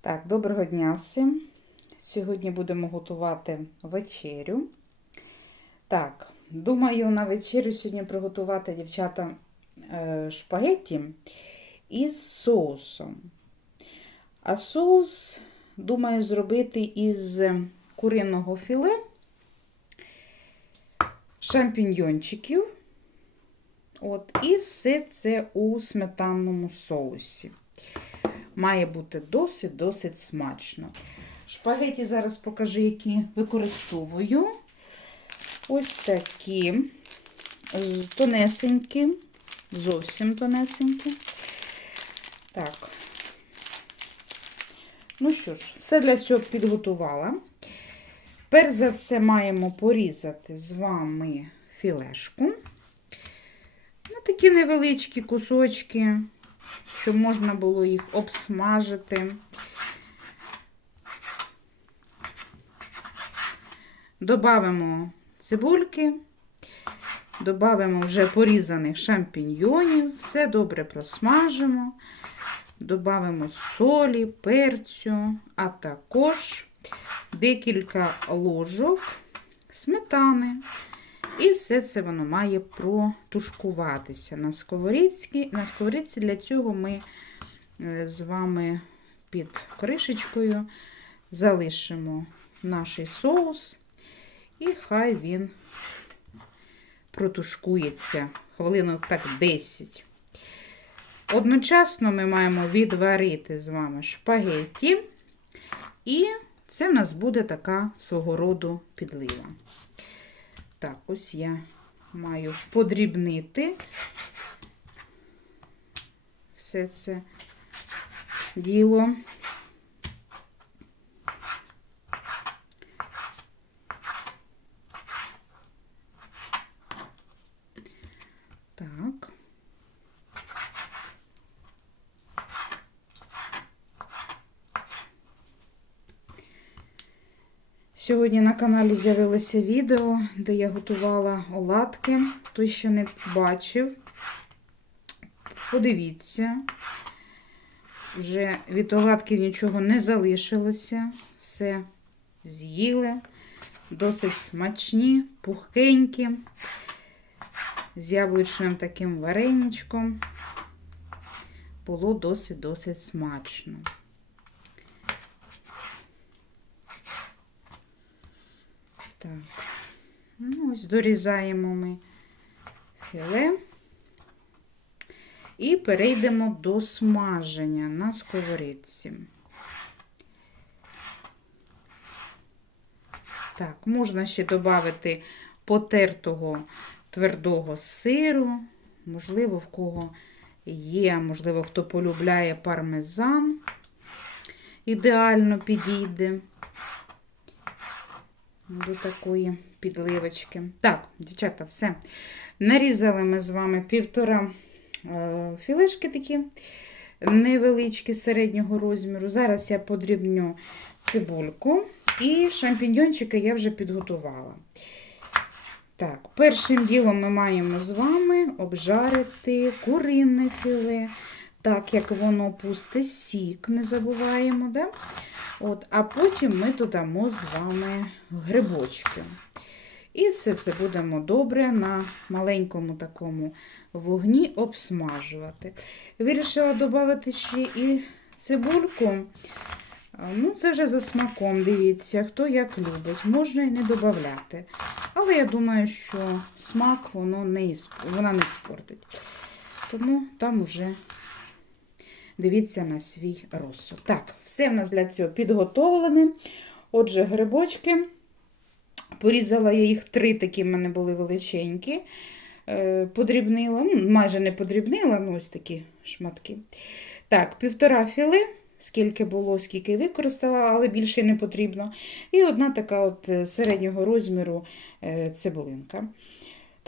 Так, доброго дня всім. Сьогодні будемо готувати вечерю. Так, думаю, на вечерю сьогодні приготувати, дівчата, е, шпагетті із соусом. А соус, думаю, зробити із куриного філе, шампіньйончиків. От, І все це у сметанному соусі має бути досить-досить смачно. Шпагеті зараз покажу, які використовую. Ось такі тонесенькі, зовсім тонесенькі. Так, ну що ж, все для цього підготувала. Перш за все, маємо порізати з вами філешку. На ну, такі невеличкі кусочки щоб можна було їх обсмажити. Добавимо цибульки, додамо вже порізаних шампіньйонів, все добре просмажимо, додамо солі, перцю, а також декілька ложок сметани. І все це воно має протушкуватися на сковорідці. На сковорідці для цього ми е, з вами під кришечкою залишимо наш соус, і хай він протушкується хвилинок так 10. Одночасно ми маємо відварити з вами шпагетті, і це в нас буде така свого роду підлива. Так, ось я маю подрібнити все це діло. каналі з'явилося відео, де я готувала оладки. Хто ще не бачив, подивіться, вже від оладків нічого не залишилося. Все з'їли, досить смачні, пухкенькі, з яблучним таким вареничком. Було досить-досить смачно. Так, ну, ось дорізаємо ми філе. І перейдемо до смаження на сковорідці. Так, можна ще додати потертого твердого сиру, можливо, в кого є, можливо, хто полюбляє пармезан, ідеально підійде до такої підливочки. Так, дівчата, все. Нарізали ми з вами півтора е, філешки такі невеличкі середнього розміру. Зараз я подрібню цибульку і шампіньончики я вже підготувала. Так, першим ділом ми маємо з вами обжарити курине філе так як воно пусте сік, не забуваємо. Да? От, А потім ми додамо з вами грибочки. І все це будемо добре на маленькому такому вогні обсмажувати. Вирішила додати ще і цибульку. Ну, Це вже за смаком, дивіться, хто як любить, можна і не додати. Але я думаю, що смак воно не, вона не спортить. Тому там вже дивіться на свій розсуд. Так, все в нас для цього підготовлене. Отже, грибочки. Порізала я їх три, такі в мене були величенькі. Е, подрібнила, ну, майже не подрібнила, ну ось такі шматки. Так, півтора філи, скільки було, скільки використала, але більше не потрібно. І одна така от е, середнього розміру е, цибулинка.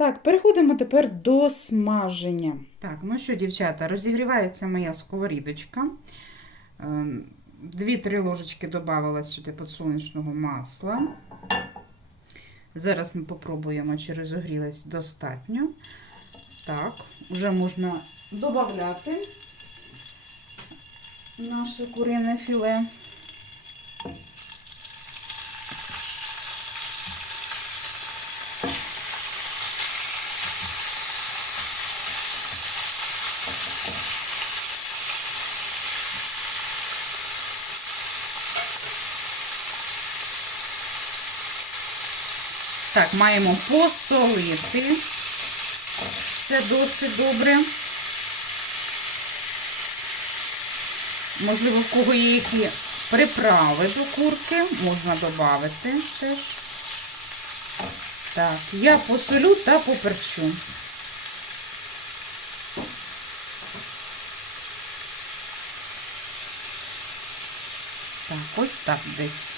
Так, переходимо тепер до смаження. Так, ну що, дівчата, розігрівається моя сковорідочка. Е, дві-три ложечки додавала сюди подсолнечного масла. Зараз ми попробуємо, чи розогрілось достатньо. Так, вже можна додати наше курине філе. Так, маємо посолити все досить добре. Можливо, в кого є які приправи до курки, можна додати теж. Так, я посолю та поперчу. Так, ось так десь.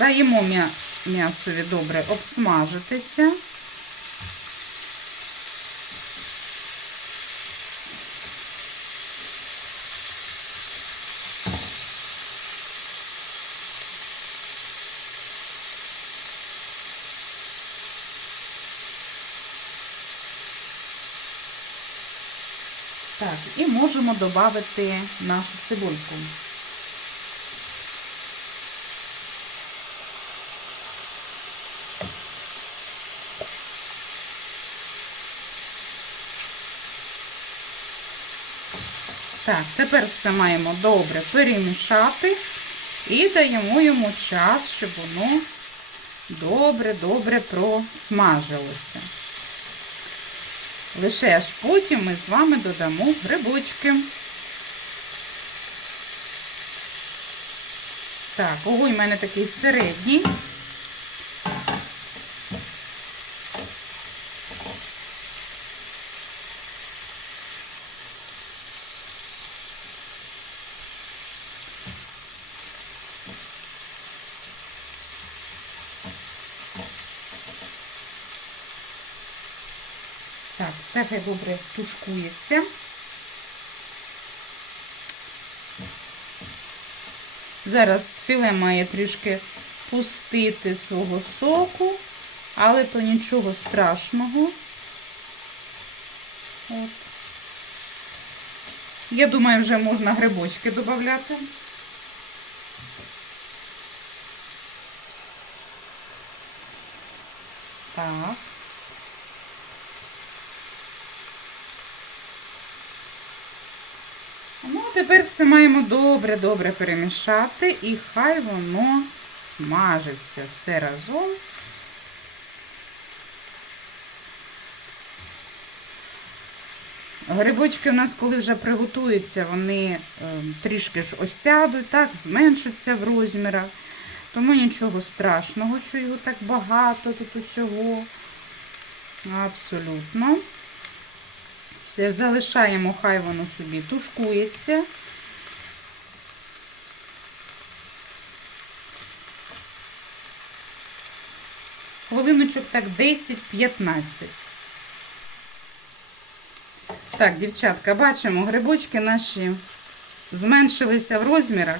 Даємо м'ясові добре обсмажитися. Так, і можемо додати нашу цибульку. Так, тепер все маємо добре перемішати і даємо йому час, щоб воно добре-добре просмажилося. Лише аж потім ми з вами додамо грибочки. Так, огонь у мене такий середній. Все хай добре тушкується. Зараз філе має трішки пустити свого соку, але то нічого страшного. От. Я думаю, вже можна грибочки додати. Так. тепер все маємо добре-добре перемішати, і хай воно смажиться все разом. Грибочки у нас, коли вже приготуються, вони е, трішки ж осядуть, так, зменшаться в розмірах. Тому нічого страшного, що його так багато тут усього. Абсолютно. Все, залишаємо, хай воно собі тушкується. Хвилиночок так 10-15. Так, дівчатка, бачимо, грибочки наші зменшилися в розмірах.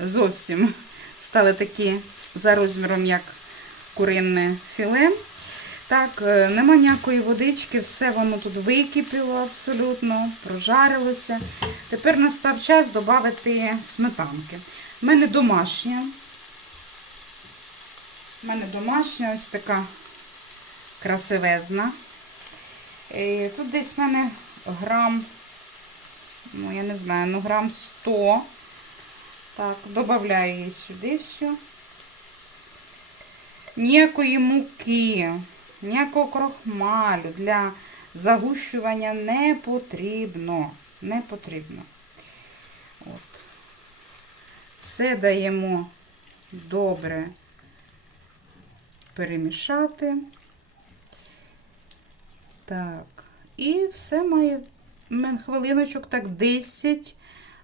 Зовсім стали такі за розміром, як куринне філе. Так, е, нема ніякої водички, все воно тут википіло абсолютно, прожарилося. Тепер настав час додати сметанки. У мене домашня. У мене домашня ось така красивезна. І е, тут десь в мене грам, ну, я не знаю, ну грам 100. Так, додаю її сюди всю. Ніякої муки ніякого крохмалю для загущування не потрібно. Не потрібно. От. Все даємо добре перемішати. Так, і все має хвилиночок так 10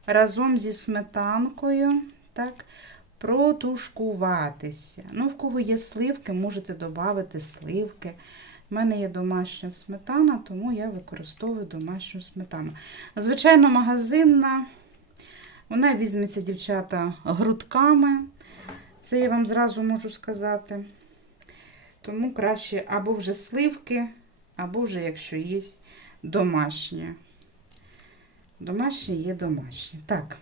разом зі сметанкою. Так, протушкуватися. Ну, в кого є сливки, можете додати сливки. У мене є домашня сметана, тому я використовую домашню сметану. Звичайно, магазинна. Вона візьметься, дівчата, грудками. Це я вам зразу можу сказати. Тому краще або вже сливки, або вже, якщо є домашнє. Домашнє є домашнє. Так.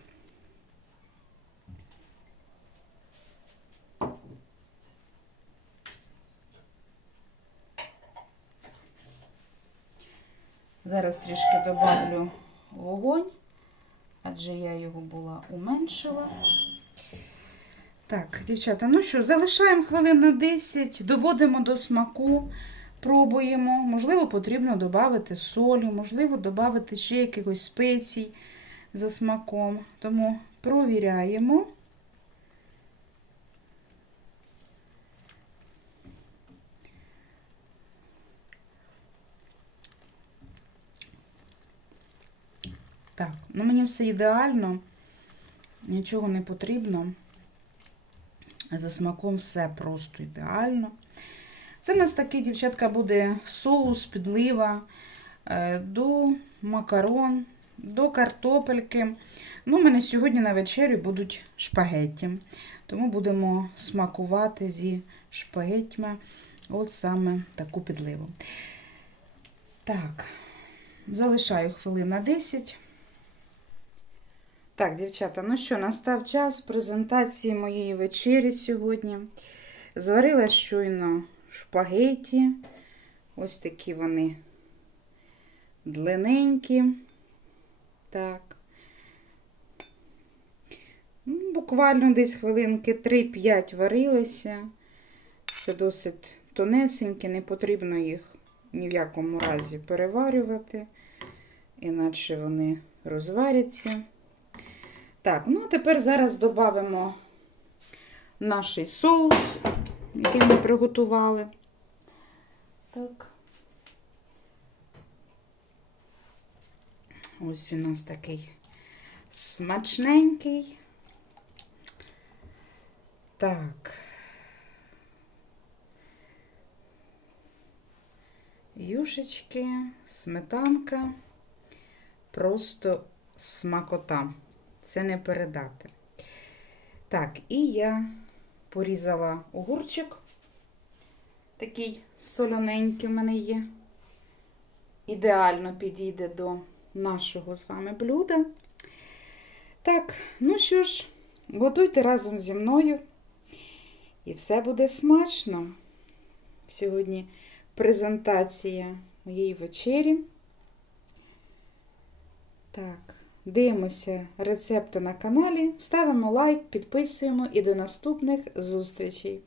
Зараз трішки добавлю вогонь, адже я його була уменшила. Так, дівчата, ну що, залишаємо хвилин на 10, доводимо до смаку, пробуємо. Можливо, потрібно додати солі, можливо, додати ще якихось спецій за смаком. Тому провіряємо. Так, ну мені все ідеально, нічого не потрібно. За смаком все просто ідеально. Це в нас такий, дівчатка, буде соус, підлива е, до макарон, до картопельки. Ну, У мене сьогодні на вечерю будуть шпагетті. Тому будемо смакувати зі шпагетьми. от саме таку підливу. Так, залишаю хвилин 10. Так, дівчата, ну що, настав час презентації моєї вечері сьогодні. Зварила щойно шпагеті. Ось такі вони длиненькі. Так. Ну, буквально десь хвилинки 3-5 варилися. Це досить тонесенькі, не потрібно їх ні в якому разі переварювати, іначе вони розваряться. Так, ну а тепер зараз додамо наш соус, який ми приготували. Так. Ось він у нас такий смачненький. Так. Юшечки, сметанка, просто смакота це не передати. Так, і я порізала огурчик, такий солоненький в мене є. Ідеально підійде до нашого з вами блюда. Так, ну що ж, готуйте разом зі мною. І все буде смачно. Сьогодні презентація моєї вечері. Так. Дивимося рецепти на каналі, ставимо лайк, підписуємо і до наступних зустрічей!